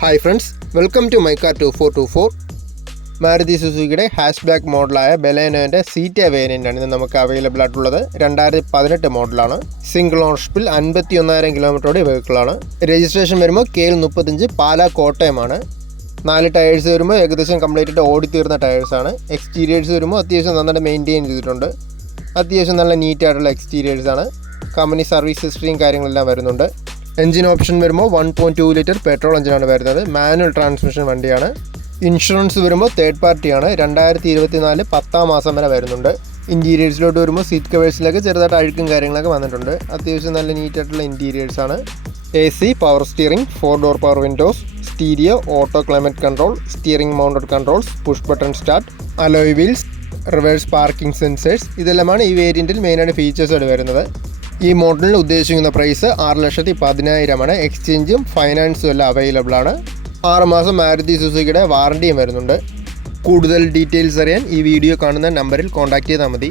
Hi friends, welcome to my car 2424. Maruti സുസുക്കിയുടെ hatchback മോഡലായ ബലേനോൻ്റെ സീറ്റ വേരിയൻ്റാണ് ഇന്ന് നമുക്ക് അവൈലബിൾ ആയിട്ടുള്ളത്. 2018 മോഡലാണ്. സിംഗിൾ ഓണർഷിപ്പിൽ 51,000 കിലോമീറ്ററോടെ വെഹിക്കിളാണ്. രജിസ്ട്രേഷൻ വരുമ്പോൾ KL35 പാലാ കോട്ടയമാണ്. 4 ടയേഴ്സ് വരുമ്പോൾ ഏകദേശം കംപ്ലീറ്റ് ഓടിത്തീർന്ന ടയേഴ്സാണ്. എക്സ്റ്റീരിയേഴ്സ് വരുമ്പോൾ അത്യാവശ്യം നന്നായിട്ട് മെയിൻറ്റെയിൻ ചെയ്തിട്ടുണ്ട്. അത്യാവശ്യം നല്ല നീറ്റായിട്ടുള്ള എക്സ്റ്റീരിയേഴ്സാണ്. കമ്പനി സർവീസ് ഹിസ്റ്ററിയും കാര്യങ്ങളെല്ലാം വരുന്നുണ്ട്. എഞ്ചിൻ ഓപ്ഷൻ വരുമ്പോൾ 1.2 ലിറ്റർ പെട്രോൾ എഞ്ചിനാണ് വരുന്നത്. മാനുവൽ ട്രാൻസ്മിഷൻ വണ്ടിയാണ്. ഇൻഷുറൻസ് വരുമ്പോൾ തേർഡ് പാർട്ടിയാണ്. 2024 10 മാസം വരെ വരുന്നുണ്ട്. ഇൻറ്റീരിയേഴ്സിലോട്ട് വരുമ്പോൾ സീറ്റ് കവേഴ്സിലൊക്കെ ചെറുതായിട്ട് അഴുക്കും കാര്യങ്ങളൊക്കെ വന്നിട്ടുണ്ട്. അത്യാവശ്യം നല്ല നീറ്റായിട്ടുള്ള ഇൻറ്റീരിയേഴ്സാണ്. AC, power steering, 4 door power Windows, stereo, auto climate control, steering mounted controls, push button start, alloy wheels, reverse parking sensors, ഇതെല്ലാമാണ് ഈ വേരിയൻറ്റിൽ മെയിനായിട്ട് ഫീച്ചേഴ്സായിട്ട് വരുന്നത്. ഈ മോഡലിൽ ഉദ്ദേശിക്കുന്ന പ്രൈസ് 6,10,000 എക്സ്ചേഞ്ചും ഫൈനാൻസും എല്ലാം അവൈലബിൾ ആണ്. 6 മാസം മാരുതി സുസുക്കിയുടെ വാറണ്ടിയും വരുന്നുണ്ട്. കൂടുതൽ ഡീറ്റെയിൽസ് അറിയാൻ ഈ വീഡിയോ കാണുന്ന നമ്പറിൽ കോൺടാക്റ്റ് ചെയ്താൽ മതി.